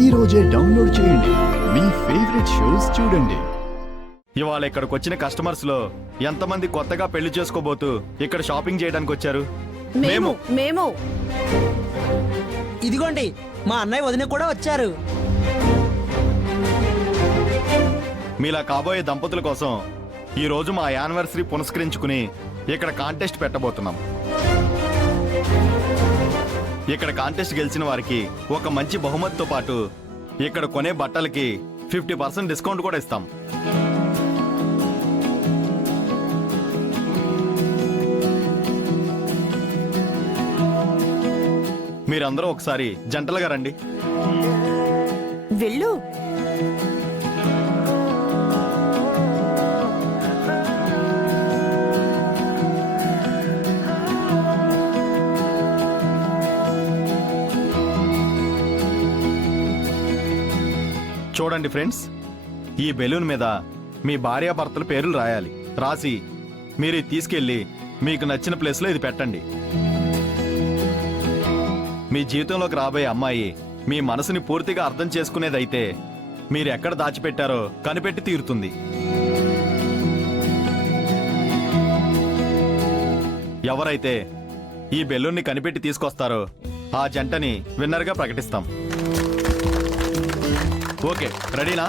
ఈ రోజే డౌన్లోడ్ చేయండి. మీ ఫేవరెట్ షోస్ చూడండి. ఇవాళ ఇక్కడికి వచ్చిన కస్టమర్స్ లో ఎంతమంది కొత్తగా పెళ్లి చేసుకోబోతూ ఇక్కడ షాపింగ్ చేయడానికి వచ్చారు? మేము ఇదిగోండి మా అన్నయ్య వదిన కూడా వచ్చారు. మీలా కాబోయే దంపతుల కోసం ఈ రోజు మా యానివర్సరీ పునస్కరించుకుని ఇక్కడ కాంటెస్ట్ పెట్టబోతున్నాం. ఇక్కడ కాంటెస్ట్ గెలిచిన వారికి ఒక మంచి బహుమతితో పాటు ఇక్కడ కొనే బట్టలకి 50% డిస్కౌంట్ కూడా ఇస్తాం. మీరందరూ ఒకసారి జంటలుగా రండి. వెళ్ళు. చూడండి ఫ్రెండ్స్, ఈ బెలూన్ మీద మీ భార్యాభర్తల పేర్లు రాయాలి. రాసి మీరు ఇది తీసుకెళ్ళి మీకు నచ్చిన ప్లేస్లో ఇది పెట్టండి. మీ జీవితంలోకి రాబోయే అమ్మాయి మీ మనసుని పూర్తిగా అర్థం చేసుకునేదైతే మీరు ఎక్కడ దాచిపెట్టారో కనిపెట్టి తీరుతుంది. ఎవరైతే ఈ బెలూన్ని కనిపెట్టి తీసుకొస్తారో ఆ జంటని విన్నర్గా ప్రకటిస్తాం. ఓకే, రెడీనా?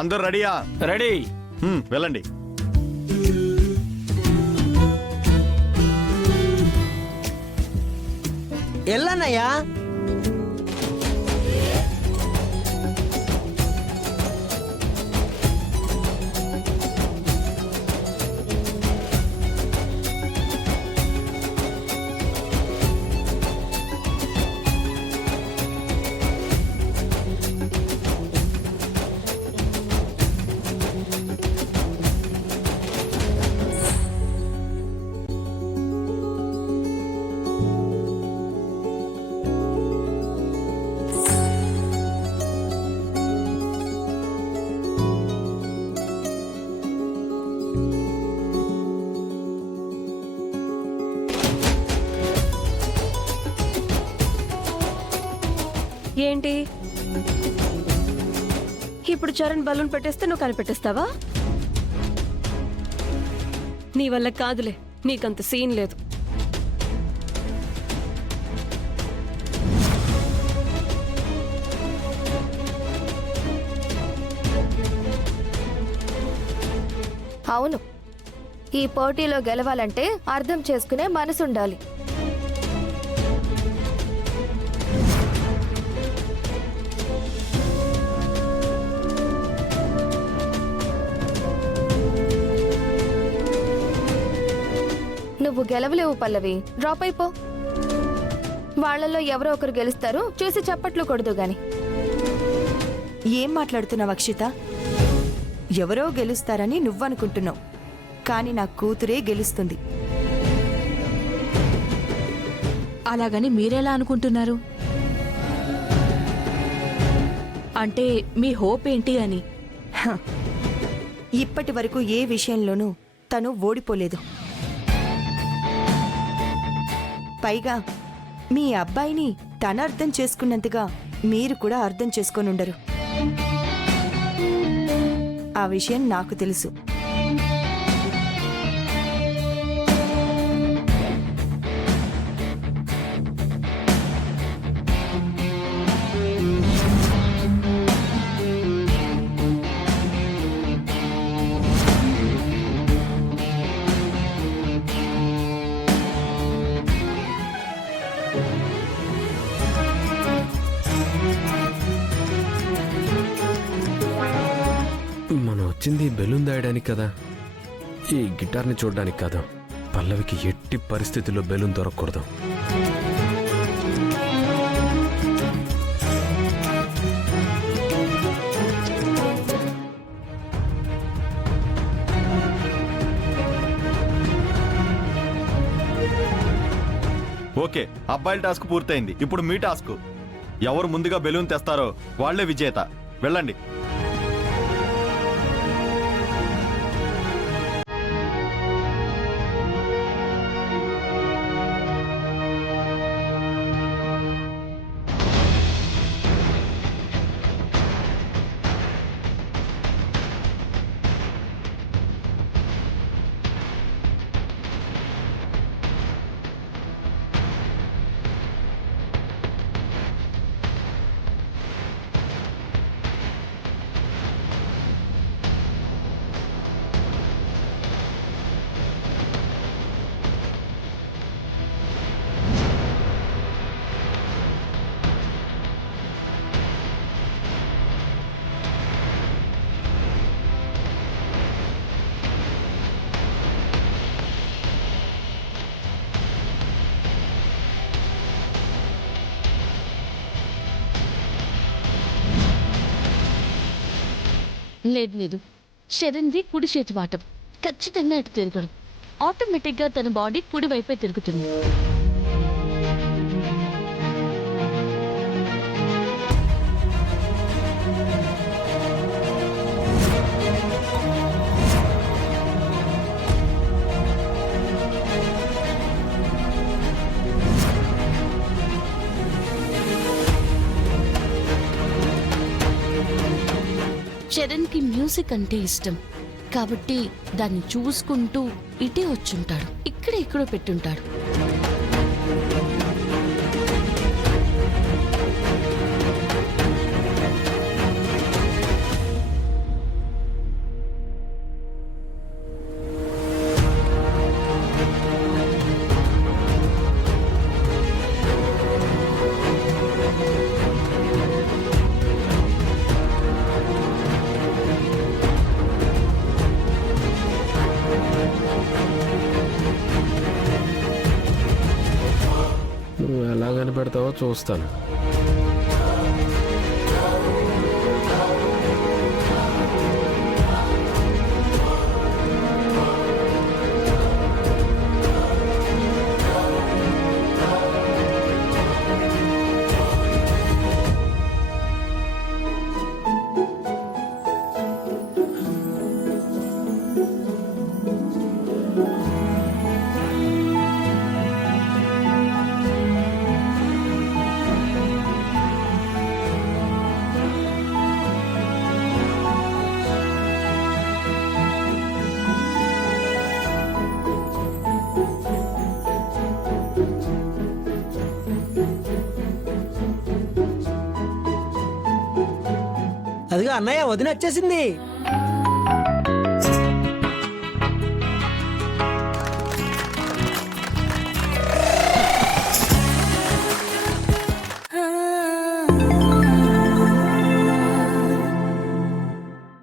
అందరూ రెడీయా? రెడీ. వెళ్ళండి. ఎల్లన్నయ్యా. ఏంటి ఇప్పుడు చరణ్ బలూన్ పెట్టేస్తే నువ్వు కనిపెట్టేస్తావా? నీ వల్ల కాదులే, నీకంత సీన్ లేదు. అవును, ఈ పోటీలో గెలవాలంటే అర్థం చేసుకునే మనసుండాలి. నువ్వు గెలవలేవు పల్లవి, డ్రాప్ అయిపో. వాళ్లలో ఎవరో ఒకరు గెలుస్తారు, చూసి చప్పట్లు కొడదు గాని. ఏం మాట్లాడుతున్నావు అక్షిత? ఎవరో గెలుస్తారని నువ్వనుకుంటున్నావు, కానీ నా కూతురే గెలుస్తుంది. అలాగని మీరెలా అనుకుంటున్నారు? అంటే మీ హోప్ ఏంటి అని? ఇప్పటి వరకు ఏ విషయంలోనూ తను ఓడిపోలేదు. పైగా మీ అబ్బాయిని తన అర్థం చేసుకున్నంతగా మీరు కూడా అర్థం చేసుకొనుండరు. ఆ విషయం నాకు తెలుసు. వచ్చింది బెలూన్ దాయడానికి కదా, ఈ గిటార్ని చూడడానికి కాదు. పల్లవికి ఎట్టి పరిస్థితుల్లో బెలూన్ దొరకకూడదు. ఓకే, అబ్బాయిల టాస్క్ పూర్తయింది. ఇప్పుడు మీ టాస్క్. ఎవరు ముందుగా బెలూన్ తెస్తారో వాళ్లే విజేత. వెళ్ళండి. లేదు శరణ్ది కుడి చేతి వాటం ఖచ్చితంగా అటు తిరగడు. ఆటోమేటిక్గా తన బాడీ కుడి వైపే తిరుగుతుంది. చరణ్కి మ్యూజిక్ అంటే ఇష్టం కాబట్టి దాన్ని చూసుకుంటూ ఇటే వచ్చుంటాడు. ఇక్కడో పెట్టుంటాడు. నువ్వు ఎలా కనిపెడతావో చూస్తాను. అదిగో అన్నయ్య వదిన వచ్చేసింది.